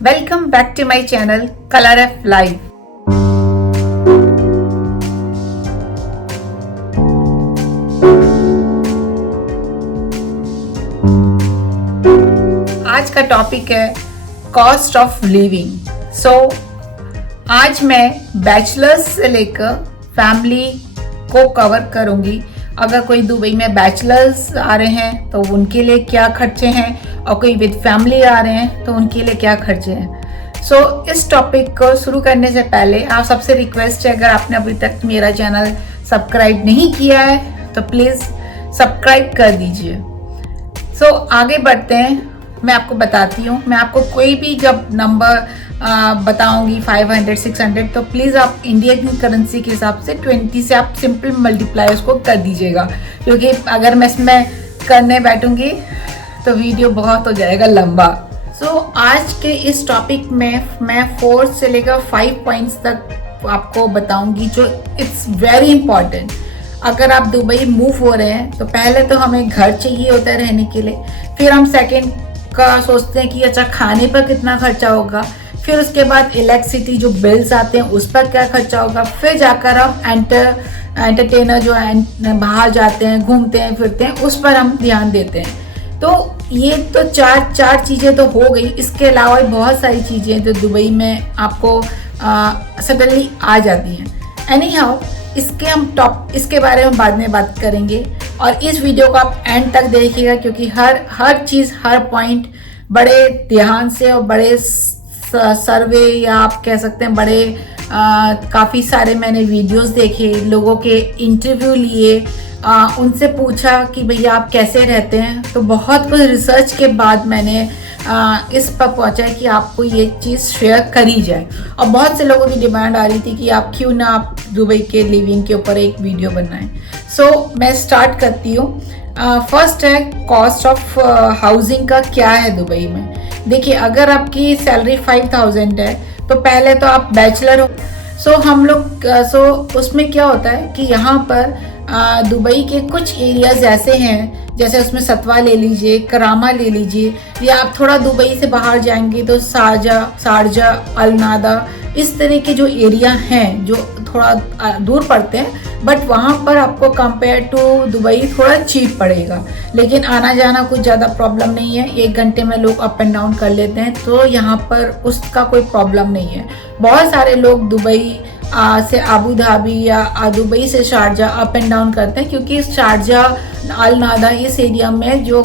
Welcome back to my channel colour of life. आज का topic है कॉस्ट ऑफ लिविंग। आज मैं बैचलर्स से लेकर फैमिली को कवर करूंगी। अगर कोई दुबई में बैचलर्स आ रहे हैं तो उनके लिए क्या खर्चे हैं, और कोई विद फैमिली आ रहे हैं तो उनके लिए क्या खर्चे हैं। इस टॉपिक को शुरू करने से पहले आप सबसे रिक्वेस्ट है, अगर आपने अभी तक मेरा चैनल सब्सक्राइब नहीं किया है तो प्लीज़ सब्सक्राइब कर दीजिए। आगे बढ़ते हैं। मैं आपको बताती हूँ, मैं आपको कोई भी जब नंबर बताऊंगी 500 600 तो प्लीज़ आप इंडियन करेंसी के हिसाब से 20 से आप सिंपल मल्टीप्लाई उसको कर दीजिएगा, क्योंकि अगर मैं इसमें करने बैठूंगी तो वीडियो बहुत हो जाएगा लंबा। आज के इस टॉपिक में मैं 4 से लेकर 5 पॉइंट्स तक आपको बताऊंगी जो इट्स वेरी इंपॉर्टेंट। अगर आप दुबई मूव हो रहे हैं तो पहले तो हमें घर चाहिए होता है रहने के लिए, फिर हम सेकंड का सोचते हैं कि अच्छा खाने पर कितना खर्चा होगा, फिर उसके बाद इलेक्ट्रिसिटी जो बिल्स आते हैं उस पर क्या खर्चा होगा, फिर जाकर हम एंटरटेनर जो है बाहर जाते हैं घूमते हैं फिरते हैं उस पर हम ध्यान देते हैं। तो ये तो चार चीज़ें तो हो गई। इसके अलावा बहुत सारी चीज़ें जो दुबई में आपको सडनली आ जाती हैं। एनी हाउ इसके बारे में बाद में बात करेंगे, और इस वीडियो को आप एंड तक देखिएगा, क्योंकि हर चीज़ हर पॉइंट बड़े ध्यान से और बड़े सर्वे या आप कह सकते हैं बड़े काफ़ी सारे मैंने वीडियोस देखे, लोगों के इंटरव्यू लिए, उनसे पूछा कि भैया आप कैसे रहते हैं। तो बहुत कुछ रिसर्च के बाद मैंने इस पर पहुंचा कि आपको ये चीज़ शेयर करी जाए, और बहुत से लोगों की डिमांड आ रही थी कि आप क्यों ना आप दुबई के लिविंग के ऊपर एक वीडियो बनाएं। मैं स्टार्ट करती हूँ। फर्स्ट है कॉस्ट ऑफ हाउसिंग का क्या है दुबई में। देखिए, अगर आपकी सैलरी 5000 है तो पहले तो आप बैचलर हो। हम लोग उसमें क्या होता है कि यहाँ पर दुबई के कुछ एरियाज ऐसे हैं, जैसे उसमें सतवा ले लीजिए, करामा ले लीजिए, या आप थोड़ा दुबई से बाहर जाएंगे तो शारजा अलनादा, इस तरह के जो एरिया हैं जो थोड़ा दूर पड़ते हैं, बट वहाँ पर आपको कंपेयर टू दुबई थोड़ा चीप पड़ेगा, लेकिन आना जाना कुछ ज़्यादा प्रॉब्लम नहीं है। 1 घंटे में लोग अप एंड डाउन कर लेते हैं, तो यहाँ पर उसका कोई प्रॉब्लम नहीं है। बहुत सारे लोग दुबई से अबू धाबी या दुबई से शारजा अप एंड डाउन करते हैं, क्योंकि शारजा अल नादा इस एरिया में जो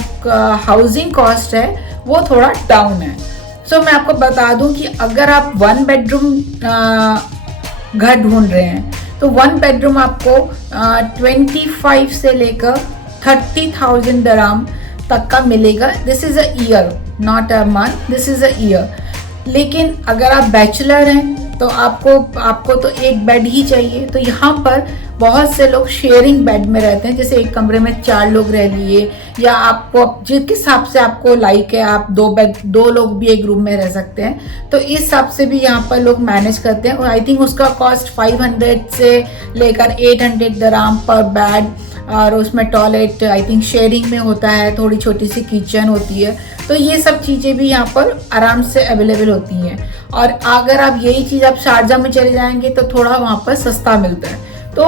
हाउसिंग कॉस्ट है वो थोड़ा डाउन है। मैं आपको बता दूं कि अगर आप 1 बेडरूम घर ढूंढ रहे हैं तो 1 बेडरूम आपको 25 से लेकर 30,000 दराम तक का मिलेगा। This is a year, not a month, this is a year. लेकिन अगर आप बैचलर हैं तो आपको तो एक बेड ही चाहिए। तो यहाँ पर बहुत से लोग शेयरिंग बेड में रहते हैं, जैसे एक कमरे में 4 लोग रह लिए, या आपको जिस हिसाब से आपको लाइक है आप 2 लोग भी एक रूम में रह सकते हैं। तो इस हिसाब से भी यहाँ पर लोग मैनेज करते हैं, और आई थिंक उसका कॉस्ट 500 से लेकर 800 दराम पर बेड, और उसमें टॉयलेट आई थिंक शेयरिंग में होता है, थोड़ी छोटी सी किचन होती है। तो ये सब चीज़ें भी यहाँ पर आराम से अवेलेबल होती हैं। और अगर आप यही चीज़ आप शारजा में चले जाएंगे तो थोड़ा वहाँ पर सस्ता मिलता है। तो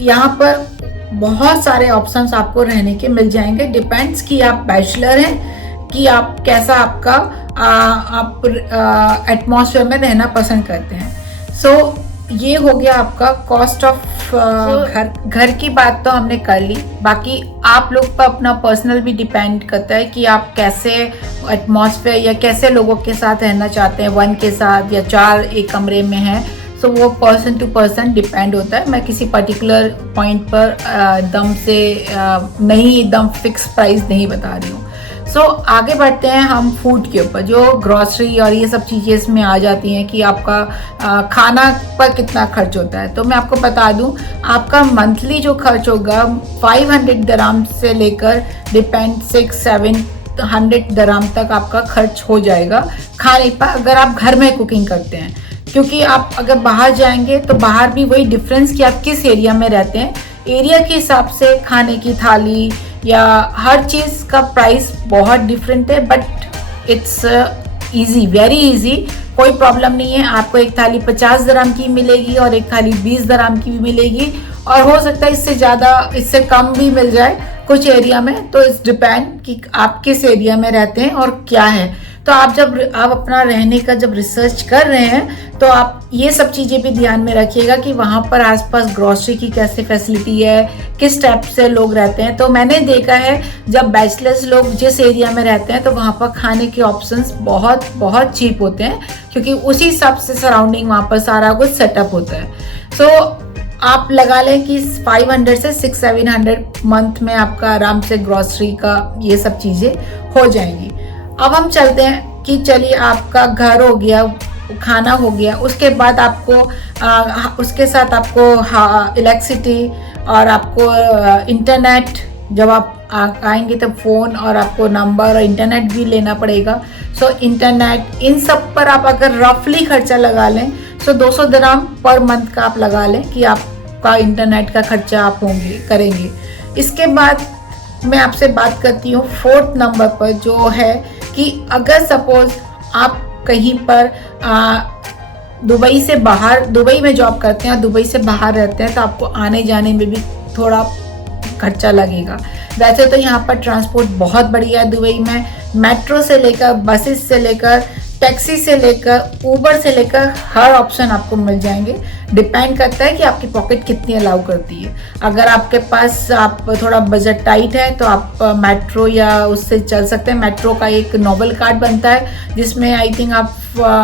यहाँ पर बहुत सारे ऑप्शंस आपको रहने के मिल जाएंगे। डिपेंड्स कि आप बैचलर हैं कि आप कैसा आपका आप एटमॉस्फेयर में रहना पसंद करते हैं। ये हो गया आपका कॉस्ट ऑफ घर की बात तो हमने कर ली। बाकी आप लोग पर अपना पर्सनल भी डिपेंड करता है कि आप कैसे एटमॉस्फेयर या कैसे लोगों के साथ रहना चाहते हैं, 1 के साथ या 4 एक कमरे में हैं। वो पर्सन टू पर्सन डिपेंड होता है। मैं किसी पर्टिकुलर पॉइंट पर एकदम फिक्स प्राइस नहीं बता रही हूँ। आगे बढ़ते हैं हम फूड के ऊपर, जो ग्रॉसरी और ये सब चीज़ें इसमें आ जाती हैं कि आपका खाना पर कितना खर्च होता है। तो मैं आपको बता दूं, आपका मंथली जो खर्च होगा 500 दराम से लेकर डिपेंड 600-700 दराम तक आपका खर्च हो जाएगा खाने पर, अगर आप घर में कुकिंग करते हैं। क्योंकि आप अगर बाहर जाएंगे तो बाहर भी वही डिफरेंस कि आप किस एरिया में रहते हैं, एरिया के हिसाब से खाने की थाली या हर चीज़ का प्राइस बहुत डिफरेंट है, but it's easy, very easy, कोई प्रॉब्लम नहीं है। आपको एक थाली 50 दराम की मिलेगी और एक थाली 20 दराम की भी मिलेगी, और हो सकता है इससे ज़्यादा, इससे कम भी मिल जाए कुछ एरिया में। तो इट्स डिपेंड कि आप किस एरिया में रहते हैं और क्या है। तो आप अपना रहने का जब रिसर्च कर रहे हैं तो आप ये सब चीज़ें भी ध्यान में रखिएगा कि वहाँ पर आसपास ग्रोसरी की कैसे फैसिलिटी है, किस टाइप से लोग रहते हैं। तो मैंने देखा है जब बैचलर्स लोग जिस एरिया में रहते हैं तो वहाँ पर खाने के ऑप्शंस बहुत बहुत चीप होते हैं, क्योंकि उसी हिसाब से सराउंडिंग वहाँ पर सारा कुछ सेटअप होता है। सो आप लगा लें कि 500 से 600-700 मंथ में आपका आराम से ग्रोसरी का ये सब चीज़ें हो जाएंगी। अब हम चलते हैं कि चलिए आपका घर हो गया, खाना हो गया, उसके बाद आपको उसके साथ आपको इलेक्ट्रिसिटी और आपको इंटरनेट, जब आप आएंगे तब फ़ोन और आपको नंबर और इंटरनेट भी लेना पड़ेगा। सो इंटरनेट, इन सब पर आप अगर रफली खर्चा लगा लें तो 200 दराम पर मंथ का आप लगा लें कि आपका इंटरनेट का खर्चा आप करेंगे। इसके बाद मैं आपसे बात करती हूँ 4th नंबर पर, जो है कि अगर सपोज आप कहीं पर दुबई से बाहर, दुबई में जॉब करते हैं, दुबई से बाहर रहते हैं, तो आपको आने जाने में भी थोड़ा खर्चा लगेगा। वैसे तो यहाँ पर ट्रांसपोर्ट बहुत बढ़िया है दुबई में, मेट्रो से लेकर, बसेस से लेकर, टैक्सी से लेकर, ऊबर से लेकर हर ऑप्शन आपको मिल जाएंगे। डिपेंड करता है कि आपकी पॉकेट कितनी अलाउ करती है। अगर आपके पास आप थोड़ा बजट टाइट है तो आप मेट्रो या उससे चल सकते हैं। मेट्रो का एक नोबल कार्ड बनता है जिसमें आई थिंक आप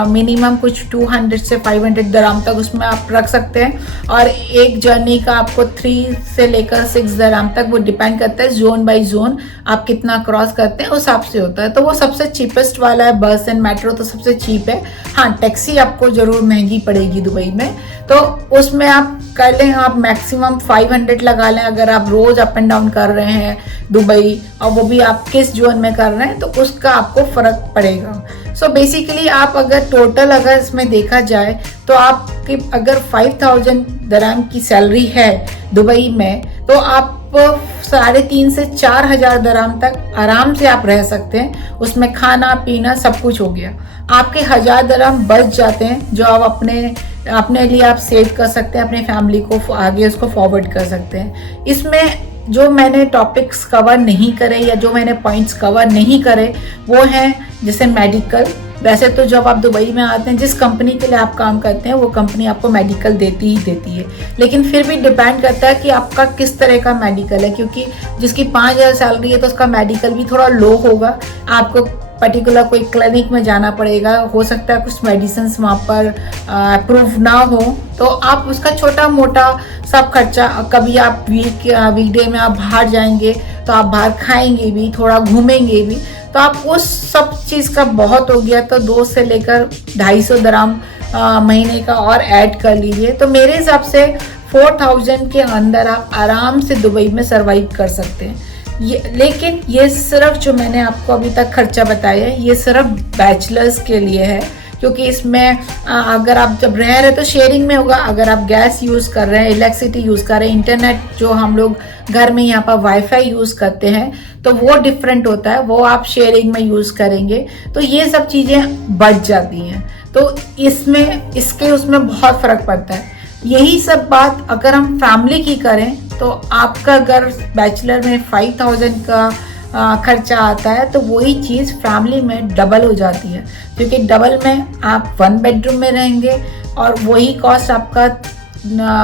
मिनिमम कुछ 200 से 500 दराम तक उसमें आप रख सकते हैं, और एक जर्नी का आपको 3 से लेकर 6 दराम तक, वो डिपेंड करता है जोन बाय जोन आप कितना क्रॉस करते हैं उस हिसाब से होता है। तो वो सबसे चीपेस्ट वाला है, बस एंड मेट्रो तो सबसे चीप है। हाँ, टैक्सी आपको ज़रूर महंगी पड़ेगी दुबई में, तो उसमें आप कर लें, आप मैक्सिमम 500 लगा लें अगर आप रोज़ अप एंड डाउन कर रहे हैं दुबई, और वो भी आप किस जोन में कर रहे हैं तो उसका आपको फ़र्क पड़ेगा। सो बेसिकली आप अगर टोटल अगर इसमें देखा जाए तो आपकी अगर 5000 दराम की सैलरी है दुबई में, तो आप 3,500 से 4,000 दराम तक आराम से आप रह सकते हैं। उसमें खाना पीना सब कुछ हो गया, आपके 1000 दराम बच जाते हैं जो आप अपने लिए आप सेव कर सकते हैं, अपने फैमिली को आगे उसको फॉरवर्ड कर सकते हैं। इसमें जो मैंने टॉपिक्स कवर नहीं करे या जो मैंने पॉइंट्स कवर नहीं करे वो हैं जैसे मेडिकल। वैसे तो जब आप दुबई में आते हैं, जिस कंपनी के लिए आप काम करते हैं वो कंपनी आपको मेडिकल देती ही देती है, लेकिन फिर भी डिपेंड करता है कि आपका किस तरह का मेडिकल है, क्योंकि जिसकी 5,000 सैलरी है तो उसका मेडिकल भी थोड़ा लो होगा। आपको पर्टिकुलर कोई क्लिनिक में जाना पड़ेगा, हो सकता है कुछ मेडिसिन वहाँ पर अप्रूव ना हो, तो आप उसका छोटा मोटा सब खर्चा, कभी आप वीकडे में आप बाहर जाएंगे तो आप बाहर खाएंगे भी, थोड़ा घूमेंगे भी, तो आप उस सब चीज़ का बहुत हो गया तो 2 से लेकर 250 दराम महीने का और ऐड कर लीजिए। तो मेरे हिसाब से 4000 के अंदर आप आराम से दुबई में सरवाइव कर सकते हैं। लेकिन ये सिर्फ जो मैंने आपको अभी तक खर्चा बताया है ये सिर्फ बैचलर्स के लिए है, क्योंकि इसमें अगर आप जब रह रहे तो शेयरिंग में होगा। अगर आप गैस यूज़ कर रहे हैं, इलेक्ट्रिसिटी यूज़ कर रहे हैं, इंटरनेट जो हम लोग घर में यहाँ पर वाईफाई यूज़ करते हैं तो वो डिफरेंट होता है, वो आप शेयरिंग में यूज़ करेंगे, तो ये सब चीज़ें बच जाती हैं। तो इसके उसमें बहुत फ़र्क पड़ता है। यही सब बात अगर हम फैमिली की करें तो आपका अगर बैचलर में 5000 का खर्चा आता है तो वही चीज़ फैमिली में डबल हो जाती है, क्योंकि डबल में आप 1 बेडरूम में रहेंगे और वही कॉस्ट आपका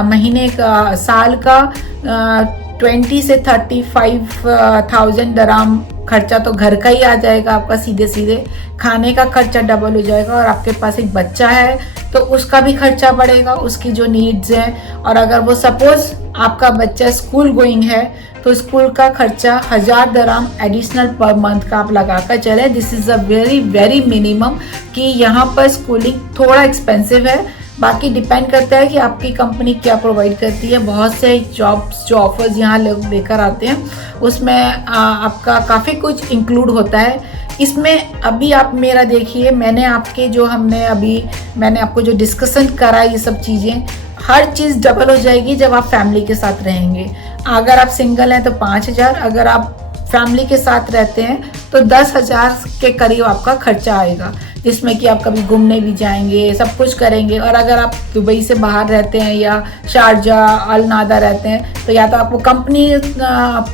महीने का, साल का 20 से 35,000 दराम खर्चा तो घर का ही आ जाएगा आपका सीधे। खाने का खर्चा डबल हो जाएगा, और आपके पास एक बच्चा है तो उसका भी खर्चा बढ़ेगा, उसकी जो नीड्स हैं। और अगर वो सपोज आपका बच्चा स्कूल गोइंग है तो स्कूल का खर्चा 1000 दराम एडिशनल पर मंथ का आप लगा कर चले। This is a very very minimum, कि यहाँ पर स्कूलिंग थोड़ा एक्सपेंसिव है, बाकी डिपेंड करता है कि आपकी कंपनी क्या प्रोवाइड करती है। बहुत से जॉब्स जो ऑफर्स यहाँ लोग लेकर आते हैं उसमें आपका काफ़ी कुछ इंक्लूड होता है। इसमें अभी आप मेरा देखिए, मैंने आपको जो डिस्कशन करा, ये सब चीज़ें हर चीज़ डबल हो जाएगी जब आप फैमिली के साथ रहेंगे। अगर आप सिंगल हैं तो 5000, अगर आप फैमिली के साथ रहते हैं तो 10,000 के करीब आपका खर्चा आएगा। जिसमें कि आप कभी घूमने भी जाएंगे, सब कुछ करेंगे। और अगर आप दुबई से बाहर रहते हैं या शारजा अल नादा रहते हैं तो या तो आपको कंपनी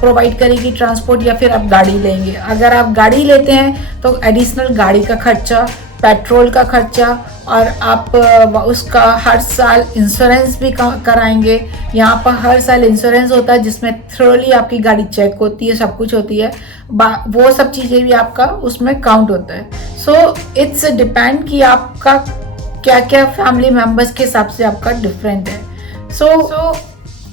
प्रोवाइड करेगी ट्रांसपोर्ट या फिर आप गाड़ी लेंगे। अगर आप गाड़ी लेते हैं तो एडिशनल गाड़ी का खर्चा, पेट्रोल का खर्चा, और आप उसका हर साल इंश्योरेंस भी कराएंगे। यहाँ पर हर साल इंश्योरेंस होता है जिसमें थ्रोली आपकी गाड़ी चेक होती है, सब कुछ होती है, वो सब चीज़ें भी आपका उसमें काउंट होता है। सो इट्स डिपेंड कि आपका क्या क्या फैमिली मेम्बर्स के हिसाब से आपका डिफरेंट है। सो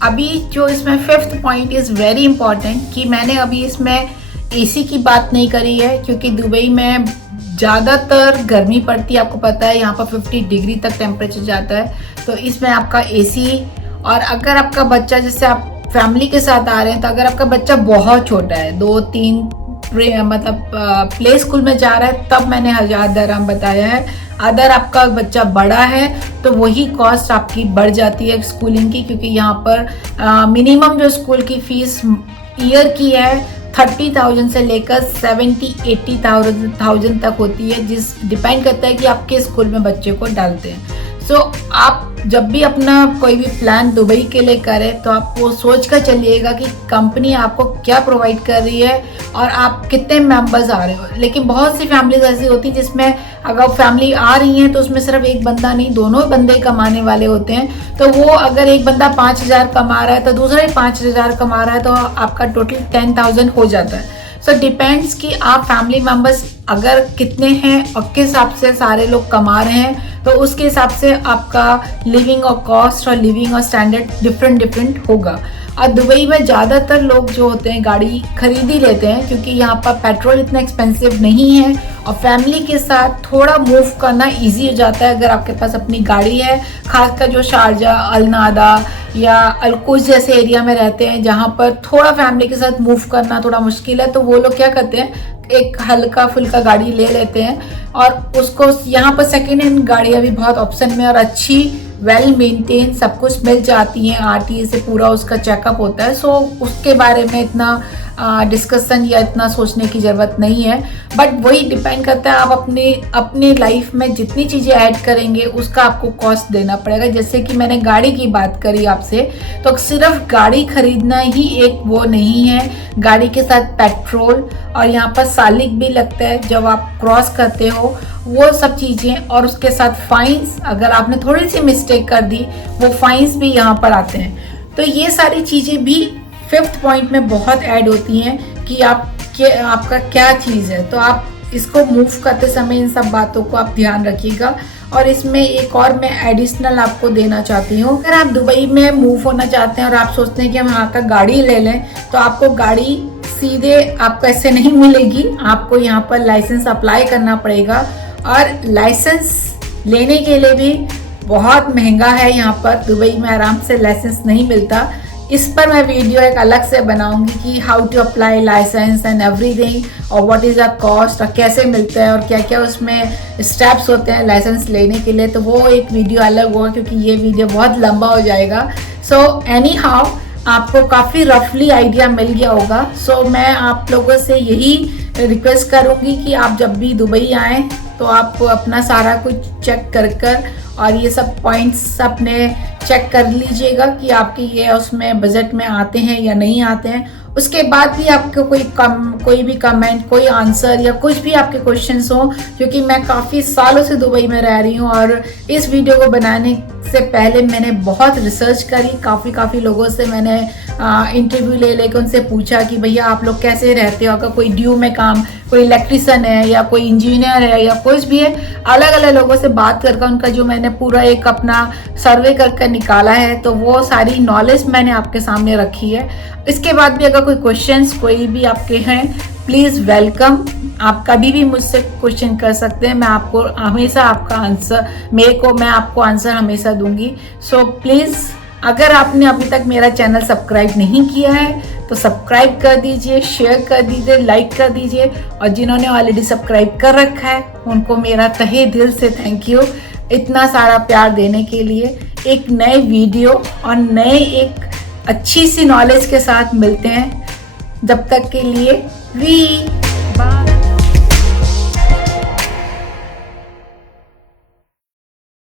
अभी जो इसमें 5th point is very important कि मैंने अभी इसमें एसी की बात नहीं करी है, क्योंकि दुबई में ज़्यादातर गर्मी पड़ती है, आपको पता है यहाँ पर 50 डिग्री तक टेम्परेचर जाता है। तो इसमें आपका एसी, और अगर आपका बच्चा, जैसे आप फैमिली के साथ आ रहे हैं, तो अगर आपका बच्चा बहुत छोटा है, 2-3 मतलब प्ले स्कूल में जा रहा है, तब मैंने 1000 दिरहम बताया है। अगर आपका बच्चा बड़ा है तो वही कॉस्ट आपकी बढ़ जाती है स्कूलिंग की, क्योंकि यहाँ पर मिनिमम जो स्कूल की फीस ईयर की है 30,000 से लेकर 70-80,000 तक होती है, जिस डिपेंड करता है कि आप किस स्कूल में बच्चे को डालते हैं। सो आप जब भी अपना कोई भी प्लान दुबई के लिए करें तो आप वो सोच कर चलिएगा कि कंपनी आपको क्या प्रोवाइड कर रही है और आप कितने मेंबर्स आ रहे हो। लेकिन बहुत सी फैमिलीज ऐसी होती हैं जिसमें अगर फैमिली आ रही है तो उसमें सिर्फ एक बंदा नहीं, दोनों बंदे कमाने वाले होते हैं। तो वो अगर एक बंदा 5,000 कमा रहा है तो दूसरा ही 5,000 कमा रहा है, तो आपका टोटल 10,000 हो जाता है। सो डिपेंड्स कि आप फैमिली मेम्बर्स अगर कितने हैं और किस हिसाब से सारे लोग कमा रहे हैं, तो उसके हिसाब से आपका लिविंग और कॉस्ट और लिविंग और स्टैंडर्ड डिफरेंट होगा। और दुबई में ज़्यादातर लोग जो होते हैं गाड़ी खरीद ही लेते हैं, क्योंकि यहाँ पर पेट्रोल इतना एक्सपेंसिव नहीं है और फैमिली के साथ थोड़ा मूव करना इजी हो जाता है अगर आपके पास अपनी गाड़ी है। खासकर जो शारजा, अल नादा या अलकुज जैसे एरिया में रहते हैं जहाँ पर थोड़ा फैमिली के साथ मूव करना थोड़ा मुश्किल है, तो वो लोग क्या करते हैं, एक हल्का फुल्का गाड़ी ले लेते हैं और उसको यहाँ पर सेकेंड हैंड गाड़ियाँ भी बहुत ऑप्शन में और अच्छी वेल मेंटेन सब कुछ मिल जाती हैं। आरटीए से पूरा उसका चेकअप होता है। सो उसके बारे में इतना डिस्कशन या इतना सोचने की ज़रूरत नहीं है। बट वही डिपेंड करता है आप अपने लाइफ में जितनी चीज़ें ऐड करेंगे उसका आपको कॉस्ट देना पड़ेगा। जैसे कि मैंने गाड़ी की बात करी आपसे, तो सिर्फ गाड़ी खरीदना ही एक वो नहीं है, गाड़ी के साथ पेट्रोल और यहाँ पर सालिक भी लगता है जब आप क्रॉस करते हो, वो सब चीज़ें, और उसके साथ फाइन्स, अगर आपने थोड़ी सी मिस्टेक कर दी वो फाइन्स भी यहाँ पर आते हैं। तो ये सारी चीज़ें भी 5th पॉइंट में बहुत ऐड होती हैं कि आपका क्या चीज़ है। तो आप इसको मूव करते समय इन सब बातों को आप ध्यान रखिएगा। और इसमें एक और मैं एडिशनल आपको देना चाहती हूँ, अगर आप दुबई में मूव होना चाहते हैं और आप सोचते हैं कि हम यहाँ का गाड़ी ले लें, तो आपको गाड़ी सीधे आपको ऐसे नहीं मिलेगी, आपको यहाँ पर लाइसेंस अप्लाई करना पड़ेगा। और लाइसेंस लेने के लिए भी बहुत महंगा है, यहाँ पर दुबई में आराम से लाइसेंस नहीं मिलता। इस पर मैं वीडियो एक अलग से बनाऊंगी कि how to apply licence and everything, और व्हाट इज़ द कॉस्ट, और कैसे मिलता है और क्या क्या उसमें स्टेप्स होते हैं लाइसेंस लेने के लिए। तो वो एक वीडियो अलग होगा क्योंकि ये वीडियो बहुत लंबा हो जाएगा। सो एनी हाउ आपको काफ़ी रफली आइडिया मिल गया होगा। सो मैं आप लोगों से यही रिक्वेस्ट करूँगी कि आप जब भी दुबई आएँ तो आप अपना सारा कुछ चेक कर और ये सब पॉइंट्स अपने चेक कर लीजिएगा कि आपके ये उसमें बजट में आते हैं या नहीं आते हैं। उसके बाद भी आपको कोई भी कमेंट, कोई आंसर या कुछ भी आपके क्वेश्चंस हो, क्योंकि मैं काफ़ी सालों से दुबई में रह रही हूँ और इस वीडियो को बनाने से पहले मैंने बहुत रिसर्च करी, काफ़ी लोगों से मैंने इंटरव्यू ले के उनसे पूछा कि भैया आप लोग कैसे रहते हो, अगर कोई ड्यू में काम, कोई इलेक्ट्रिशियन है या कोई इंजीनियर है या कुछ भी है, अलग अलग लोगों से बात करके उनका जो मैंने पूरा एक अपना सर्वे करके निकाला है, तो वो सारी नॉलेज मैंने आपके सामने रखी है। इसके बाद भी अगर कोई क्वेश्चंस कोई भी आपके हैं, प्लीज़ वेलकम, आप कभी भी मुझसे क्वेश्चन कर सकते हैं, मैं आपको हमेशा आपका आंसर, मैं आपको आंसर हमेशा दूंगी। सो प्लीज़ अगर आपने अभी तक मेरा चैनल सब्सक्राइब नहीं किया है तो सब्सक्राइब कर दीजिए, शेयर कर दीजिए, लाइक कर दीजिए, और जिन्होंने ऑलरेडी सब्सक्राइब कर रखा है उनको मेरा तहे दिल से थैंक यू, इतना सारा प्यार देने के लिए। एक नए वीडियो और नए एक अच्छी सी नॉलेज के साथ मिलते हैं, जब तक के लिए वी